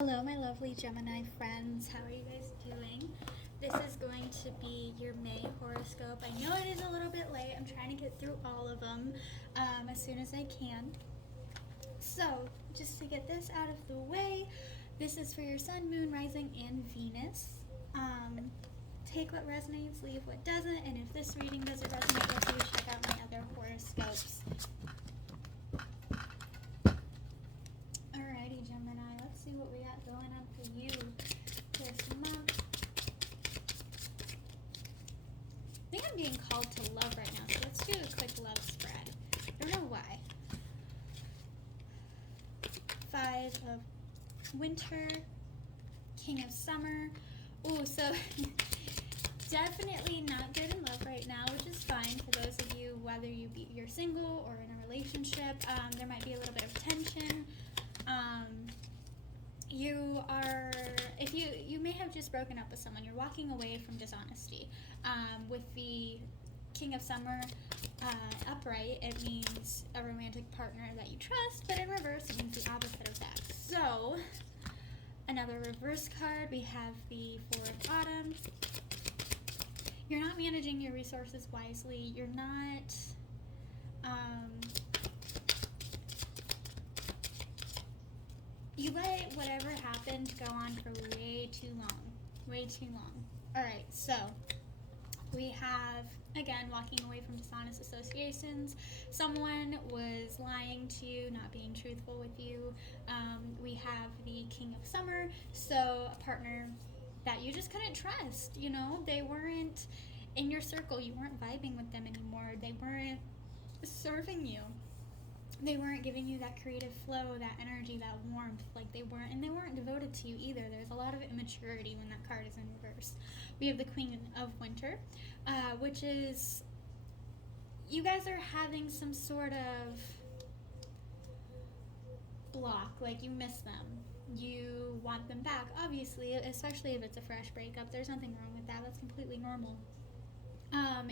Hello, my lovely Gemini friends. How are you guys doing? This is going to be your May horoscope. I know it is a little bit late. I'm trying to get through all of them as soon as I can. So, just to get this out of the way, this is for your sun, moon, rising, and Venus. Take what resonates, leave what doesn't, and if this reading doesn't resonate with you, check out my other horoscopes. Alrighty, Gemini, let's see what we got going on for you this month. I think I'm being called to love right now, so let's do a quick love spread. I don't know why. Five of Winter, King of Summer. Ooh, so definitely not good in love right now, which is fine for those of you, whether you're single or in a relationship. There might be a little bit of tension. You may have just broken up with someone. You're walking away from dishonesty. With the King of Summer upright, it means a romantic partner that you trust, but in reverse, it means the opposite of that. So, another reverse card, we have the Four of Autumn. You're not managing your resources wisely. You're not... you let whatever happened go on for way too long. Way too long. Alright, so we have, again, walking away from dishonest associations. Someone was lying to you, not being truthful with you. We have the King of Summer, so a partner that you just couldn't trust. You know, they weren't in your circle. You weren't vibing with them anymore. They weren't serving you. They weren't giving you that creative flow, that energy, that warmth. They weren't devoted to you either. There's a lot of immaturity when that card is in reverse. We have the Queen of Winter, which is you guys are having some sort of block, like you miss them. You want them back, obviously, especially if it's a fresh breakup. There's nothing wrong with that. That's completely normal. And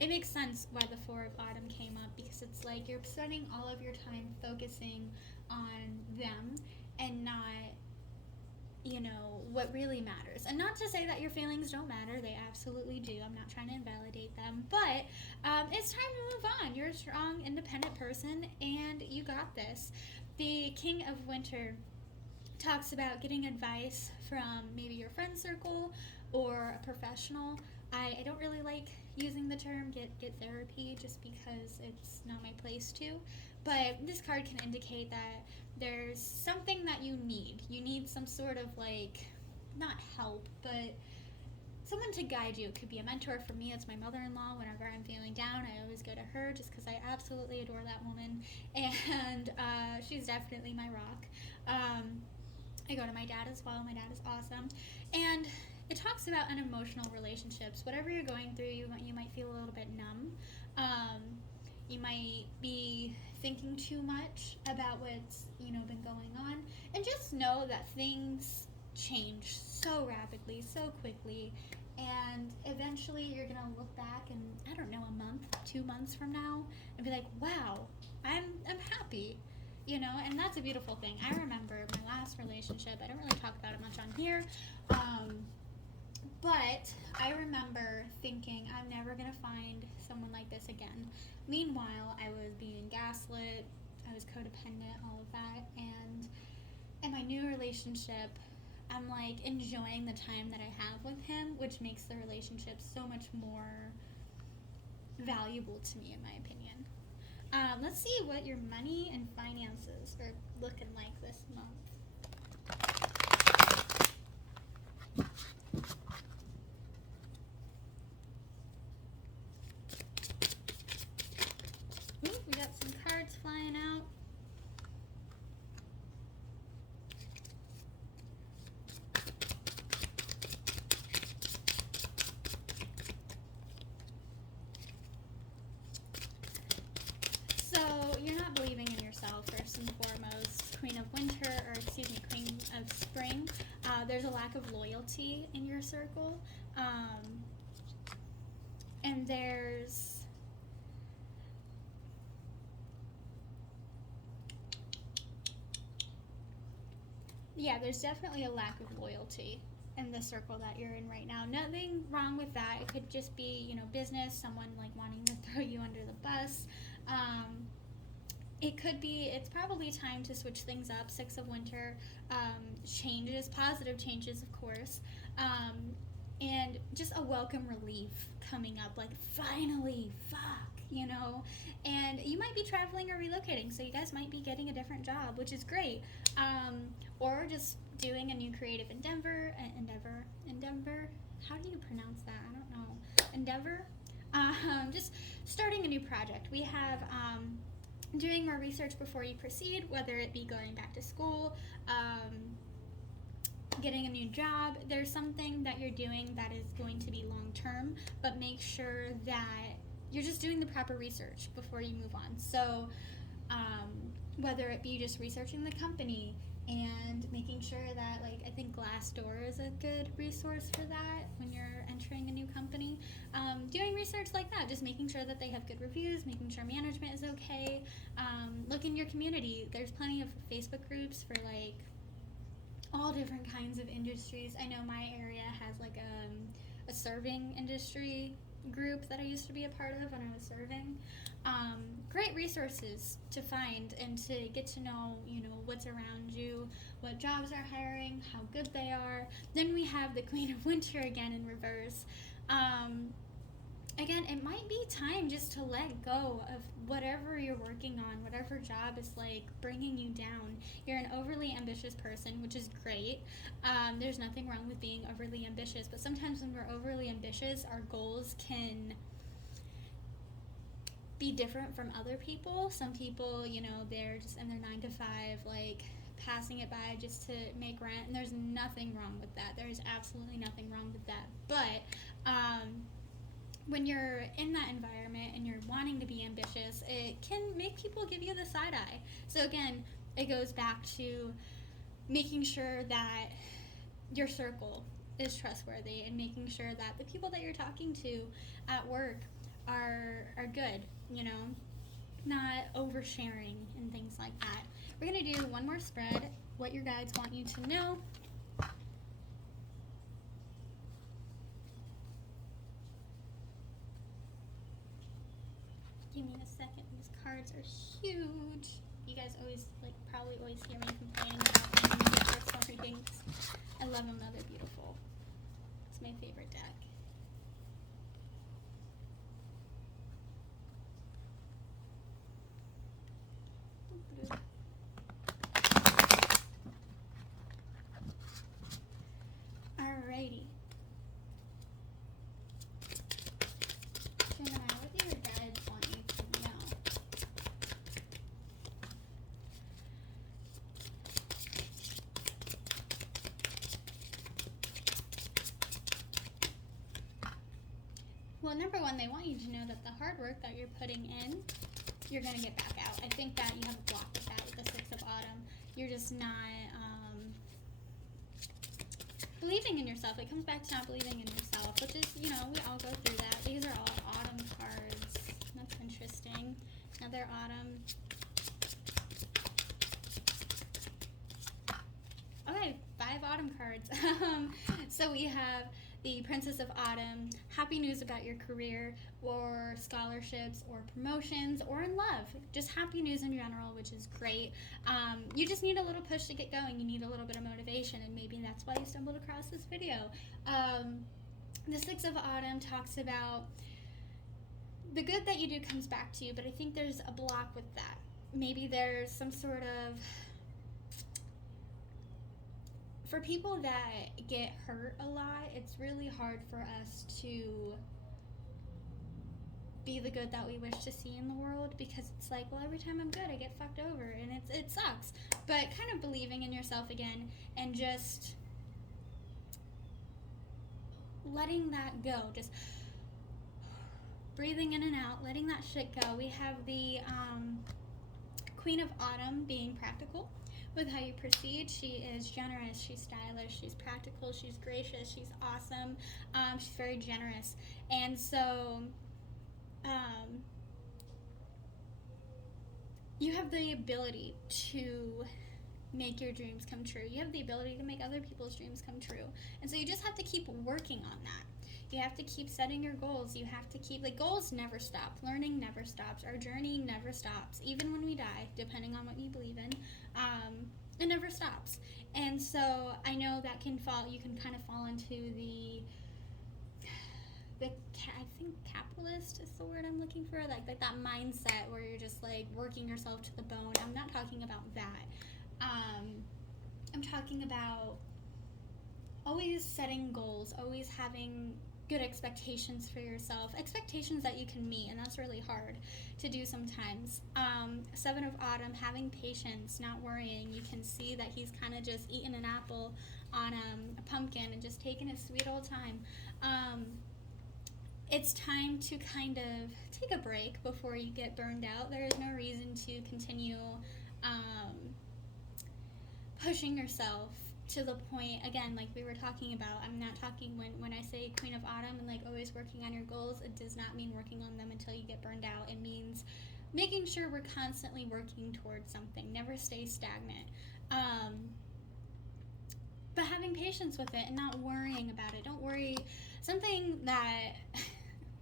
it makes sense why the Four of Autumn came up, because it's like you're spending all of your time focusing on them and not, what really matters. And not to say that your feelings don't matter, they absolutely do. I'm not trying to invalidate them, but it's time to move on. You're a strong, independent person, and you got this. The King of Winter talks about getting advice from maybe your friend circle or a professional. I don't really like using the term get therapy just because it's not my place to, but this card can indicate that there's something that you need. You need some sort of not help, but someone to guide you. It could be a mentor. For me, it's my mother-in-law. Whenever I'm feeling down, I always go to her just because I absolutely adore that woman, and she's definitely my rock. I go to my dad as well. My dad is awesome. And it talks about unemotional relationships. Whatever you're going through, you might feel a little bit numb. You might be thinking too much about what's been going on. And just know that things change so rapidly, so quickly. And eventually you're going to look back in, I don't know, a month, 2 months from now, and be like, wow, I'm happy. And that's a beautiful thing. I remember my last relationship. I don't really talk about it much on here, but I remember thinking, I'm never going to find someone like this again. Meanwhile, I was being gaslit, I was codependent, all of that, and in my new relationship, I'm enjoying the time that I have with him, which makes the relationship so much more valuable to me, in my opinion. Let's see what your money and finances are looking like this month. Ooh, we got some cards flying out. So, you're not believing in yourself, first and foremost. Queen of Spring. There's a lack of loyalty in your circle. And there's Yeah, there's definitely a lack of loyalty in the circle that you're in right now. Nothing wrong with that. It could just be, business, someone like wanting to throw you under the bus. Um, it could be, it's probably time to switch things up. Six of Winter, changes, positive changes, of course. Um, and just a welcome relief coming up. Like, finally, fuck. And you might be traveling or relocating, so you guys might be getting a different job, which is great. Or just doing a new creative endeavor. How do you pronounce that? I don't know. Endeavor. Just starting a new project. We have doing more research before you proceed, whether it be going back to school, getting a new job. There's something that you're doing that is going to be long term, but make sure that you're just doing the proper research before you move on. So whether it be just researching the company and making sure that, like, I think Glassdoor is a good resource for that when you're entering a new company. Doing research like that, just making sure that they have good reviews, making sure management is okay. Look in your community. There's plenty of Facebook groups for, like, all different kinds of industries. I know my area has, like, a serving industry group that I used to be a part of when I was serving. Great resources to find and to get to know, what's around you, what jobs are hiring, how good they are. Then we have the Queen of Winter again in reverse. Again, it might be time just to let go of whatever you're working on, whatever job is, like, bringing you down. You're an overly ambitious person, which is great. There's nothing wrong with being overly ambitious, but sometimes when we're overly ambitious, our goals can be different from other people. Some people, they're just in their 9 to 5, like, passing it by just to make rent, and there's nothing wrong with that. There's absolutely nothing wrong with that. But when you're in that environment and you're wanting to be ambitious, it can make people give you the side eye. So again, it goes back to making sure that your circle is trustworthy and making sure that the people that you're talking to at work are good, not oversharing and things like that. We're going to do one more spread, what your guides want you to know. Give me a second. These cards are huge. You guys probably always hear me complaining about them personal readings. I love them though, they're beautiful. It's my favorite deck. Alrighty. Gemini, what do your guides want you to know? Well, number one, they want you to know that the hard work that you're putting in, you're going to get back out. I think that you have a block with that with the Six of Autumn. You're just not believing in yourself. It comes back to not believing in yourself, which is, we all go through that. These are all autumn cards. That's interesting. Another autumn. Okay, 5 autumn cards. So we have the Princess of Autumn, happy news about your career or scholarships or promotions or in love. Just happy news in general, which is great. You just need a little push to get going. You need a little bit of motivation, and maybe that's why you stumbled across this video. The Six of Autumn talks about the good that you do comes back to you, but I think there's a block with that. Maybe there's some sort of... For people that get hurt a lot, it's really hard for us to be the good that we wish to see in the world, because it's like, well, every time I'm good, I get fucked over, and it sucks. But kind of believing in yourself again and just letting that go, just breathing in and out, letting that shit go. We have the Queen of Autumn being practical with how you proceed. She is generous, she's stylish, she's practical, she's gracious, she's awesome, she's very generous. And so you have the ability to make your dreams come true. You have the ability to make other people's dreams come true. And so you just have to keep working on that. You have to keep setting your goals. You have to keep, like, goals never stop. Learning never stops. Our journey never stops. Even when we die, depending on what you believe in, it never stops. And so I know that you can kind of fall into I think capitalist is the word I'm looking for, like that mindset where you're just like working yourself to the bone. I'm not talking about that. I'm talking about always setting goals, always having good expectations for yourself, expectations that you can meet, and that's really hard to do sometimes. Seven of Autumn, having patience, not worrying. You can see that he's kind of just eating an apple on a pumpkin and just taking his sweet old time. It's time to kind of take a break before you get burned out. There is no reason to continue pushing yourself to the point, again, like we were talking about. I'm not talking when I say Queen of Autumn and like always working on your goals, it does not mean working on them until you get burned out. It means making sure we're constantly working towards something. Never stay stagnant. But having patience with it and not worrying about it. Don't worry. Something that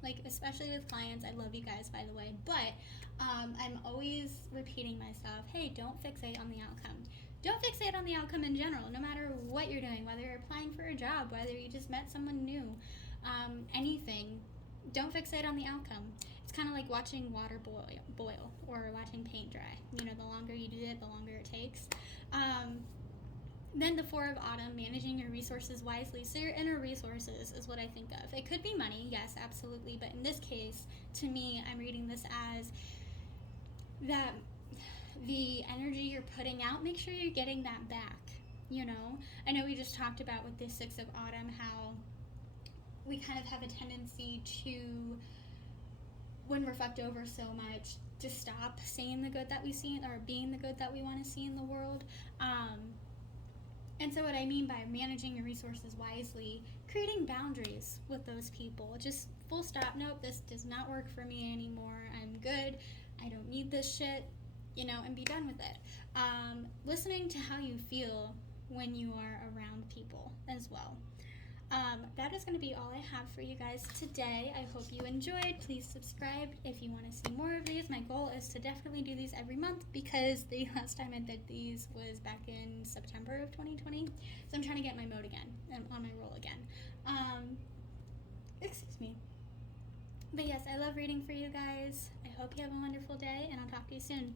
like, especially with clients, I love you guys, by the way, but I'm always repeating myself, hey, don't fixate on the outcome. Don't fixate on the outcome in general, no matter what you're doing, whether you're applying for a job, whether you just met someone new, anything. Don't fixate on the outcome. It's kind of like watching water boil or watching paint dry. You know, the longer you do it, the longer it takes. Then the Four of Autumn, managing your resources wisely. So your inner resources is what I think of. It could be money, yes, absolutely. But in this case, to me, I'm reading this as that the energy you're putting out, make sure you're getting that back, you know? I know we just talked about with this Six of Autumn how we kind of have a tendency to, when we're fucked over so much, to stop seeing the good that we see or being the good that we want to see in the world. And so what I mean by managing your resources wisely, creating boundaries with those people. Just full stop, nope, this does not work for me anymore. I'm good. I don't need this shit, you know, and be done with it. Listening to how you feel when you are around people as well. That is going to be all I have for you guys today. I hope you enjoyed. Please subscribe if you want to see more of these. My goal is to definitely do these every month because the last time I did these was back in September of 2020. So I'm trying to get my mode again, on my roll again. Excuse me. But yes, I love reading for you guys. I hope you have a wonderful day, and I'll talk to you soon.